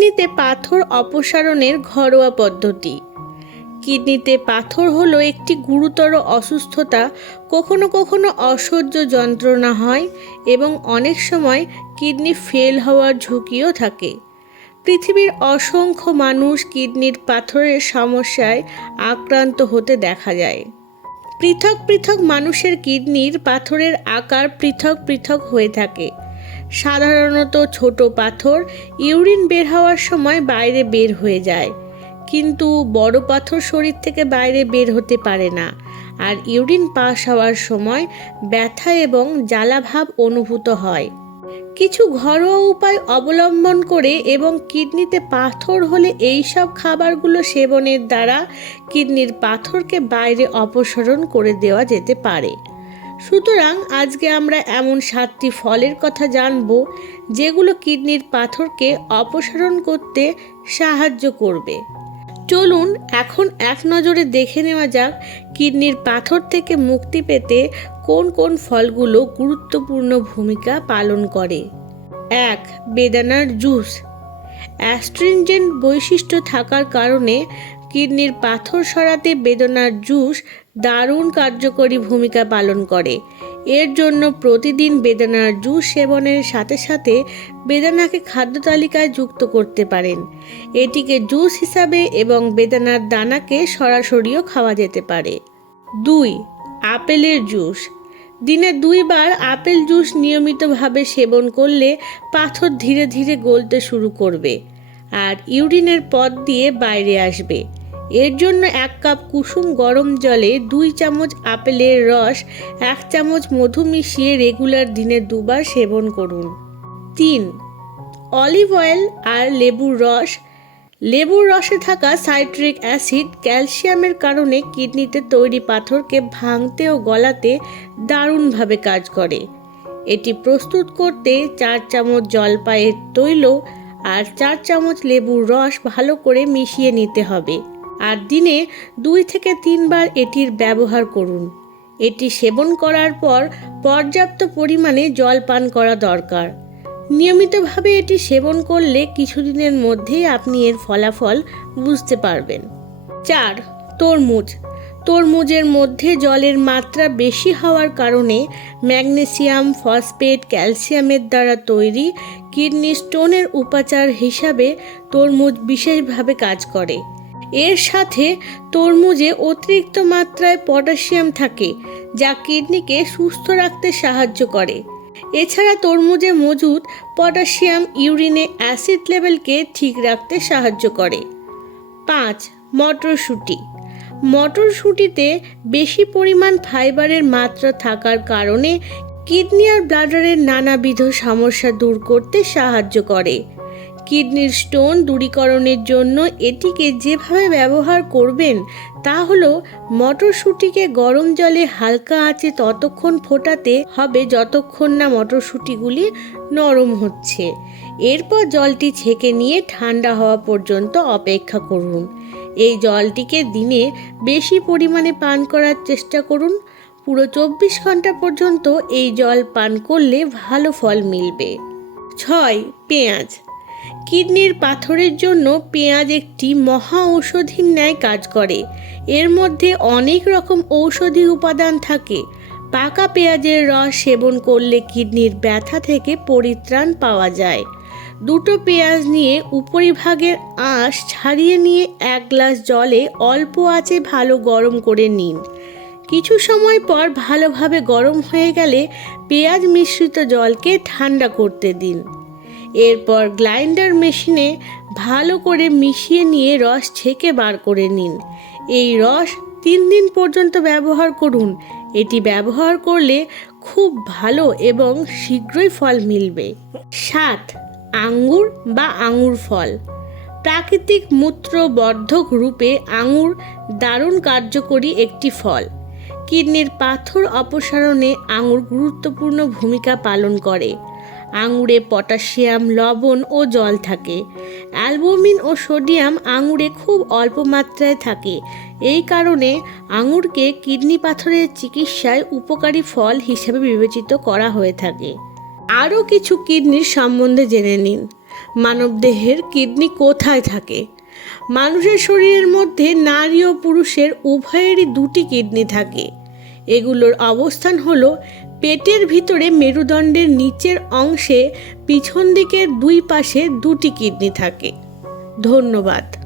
কিডনিতে পাথর অপসারণের ঘরোয়া পদ্ধতি। কিডনিতে পাথর হলো একটি গুরুতর অসুস্থতা। কখনো কখনো অসহ্য যন্ত্রণা হয় এবং অনেক সময় কিডনি ফেল হওয়ার ঝুঁকিও থাকে। পৃথিবীর অসংখ্য মানুষ কিডনির পাথরের সমস্যায় আক্রান্ত হতে দেখা যায়। পৃথক পৃথক মানুষের কিডনির পাথরের আকার পৃথক পৃথক হয়ে থাকে। সাধারণত ছোট পাথর ইউরিন বের হওয়ার সময় বাইরে বের হয়ে যায়, কিন্তু বড় পাথর শরীর থেকে বাইরে বের হতে পারে না, আর ইউরিন পাস হওয়ার সময় ব্যথা এবং জ্বালাভাব অনুভূত হয়। কিছু ঘরোয়া উপায় অবলম্বন করে এবং কিডনিতে পাথর হলে এই সব খাবারগুলো সেবনের দ্বারা কিডনির পাথরকে বাইরে অপসারণ করে দেওয়া যেতে পারে। সুতরাং আজকে আমরা এমন 7টি ফলের কথা জানব যেগুলো কিডনির পাথরকে অপসারণ করতে সাহায্য করবে। চলুন এখন এক নজরে দেখে নেওয়া যাক কিডনির পাথর থেকে মুক্তি পেতে কোন কোন ফলগুলো গুরুত্বপূর্ণ ভূমিকা পালন করে। 1. বেদানার জুস। অ্যাস্ট্রিনজেন্ট বৈশিষ্ট্য থাকার কারণে কিডনির পাথর সরাতে বেদানার জুস দারুণ কার্যকরী ভূমিকা পালন করে। এর জন্য প্রতিদিন বেদানার জুস সেবনের সাথে সাথে বেদানাকে খাদ্য তালিকায় যুক্ত করতে পারেন। এটিকে জুস হিসাবে এবং বেদানার দানাকে সরাসরিও খাওয়া যেতে পারে। 2. আপেলের জুস। দিনে 2 বার আপেল জুস নিয়মিতভাবে সেবন করলে পাথর ধীরে ধীরে গলতে শুরু করবে আর ইউরিনের পথ দিয়ে বাইরে আসবে। এর জন্য 1 কাপ কুসুম গরম জলে 2 চামচ আপেলের রস 1 চামচ মধু মিশিয়ে রেগুলার দিনে 2 বার সেবন করুন। 3. অলিভ অয়েল আর লেবুর রস। লেবুর রসে থাকা সাইট্রিক অ্যাসিড ক্যালসিয়ামের কারণে কিডনিতে তৈরি পাথরকে ভাঙতে ও গলাতে দারুণভাবে কাজ করে। এটি প্রস্তুত করতে 4 চামচ জলপাইয়ের তৈল আর 4 চামচ লেবুর রস ভালো করে মিশিয়ে নিতে হবে, আর দিনে 2 থেকে 3 বার এটির ব্যবহার করুন। এটি সেবন করার পর পর্যাপ্ত পরিমাণে জল পান করা দরকার। নিয়মিতভাবে এটি সেবন করলে কিছুদিনের মধ্যেই আপনি এর ফলাফল বুঝতে পারবেন। 4. তরমুজ। তরমুজের মধ্যে জলের মাত্রা বেশি হওয়ার কারণে ম্যাগনেসিয়াম, ফসফেট, ক্যালসিয়ামের দ্বারা তৈরি কিডনি স্টোনের উপাচার হিসাবে তরমুজ বিশেষভাবে কাজ করে। এর সাথে তরমুজে অতিরিক্ত মাত্রায় পটাশিয়াম থাকে, যা কিডনিকে সুস্থ রাখতে সাহায্য করে। এছাড়া তরমুজে মজুদ পটাশিয়াম ইউরিনে অ্যাসিড লেভেলকে ঠিক রাখতে সাহায্য করে। 5. মটরশুঁটি। মটরশুঁটিতে বেশি পরিমাণ ফাইবারের মাত্রা থাকার কারণে কিডনি আর ব্লাডারের নানাবিধ সমস্যা দূর করতে সাহায্য করে। কিডনির স্টোন দূরীকরণের জন্য এটিকে যেভাবে ব্যবহার করবেন তা হলো মটরশুঁটিকে গরম জলে হালকা আঁচে ততক্ষণ ফোটাতে হবে যতক্ষণ না মটরশুঁটিগুলি নরম হচ্ছে। এরপর জলটি ছেঁকে নিয়ে ঠান্ডা হওয়া পর্যন্ত অপেক্ষা করুন। এই জলটিকে দিনে বেশি পরিমাণে পান করার চেষ্টা করুন। পুরো 24 ঘন্টা পর্যন্ত এই জল পান করলে ভালো ফল মিলবে। 6. পেঁয়াজ। কিডনির পাথরের জন্য পেঁয়াজ একটি মহা ঔষধির ন্যায় কাজ করে। এর মধ্যে অনেক রকম ঔষধি উপাদান থাকে। পাকা পেঁয়াজের রস সেবন করলে কিডনির ব্যথা থেকে পরিত্রাণ পাওয়া যায়। 2টো পেঁয়াজ নিয়ে উপরিভাগের আঁশ ছাড়িয়ে নিয়ে 1 গ্লাস জলে অল্প আঁচে ভালো গরম করে নিন। কিছু সময় পর ভালোভাবে গরম হয়ে গেলে পেঁয়াজ মিশ্রিত জলকে ঠান্ডা করতে দিন। এরপর গ্রাইন্ডার মেশিনে ভালো করে মিশিয়ে নিয়ে রস ছেঁকে বার করে নিন। এই রস 3 দিন পর্যন্ত ব্যবহার করুন। এটি ব্যবহার করলে খুব ভালো এবং শীঘ্রই ফল মিলবে। 7. আঙ্গুর বা আঙুর ফল। প্রাকৃতিক মূত্রবর্ধক রূপে আঙুর দারুণ কার্যকরী একটি ফল। কিডনির পাথর অপসারণে আঙুর গুরুত্বপূর্ণ ভূমিকা পালন করে। আঙুরে পটাশিয়াম, লবণ ও জল থাকে। অ্যালবুমিন ও সোডিয়াম আঙুরে খুব অল্প মাত্রায় থাকে। এই কারণে আঙুরকে কিডনি পাথরের চিকিৎসায় উপকারী ফল হিসেবে বিবেচিত করা হয়ে থাকে। আরও কিছু কিডনির সম্বন্ধে জেনে নিন। মানবদেহের কিডনি কোথায় থাকে? মানুষের শরীরের মধ্যে নারী ও পুরুষের উভয়েরই দুটি কিডনি থাকে। এগুলোর অবস্থান হলো পেটের ভিতরে মেরুদণ্ডের নিচের অংশে পিছন দিকের দুই পাশে দুটি কিডনি থাকে। ধন্যবাদ।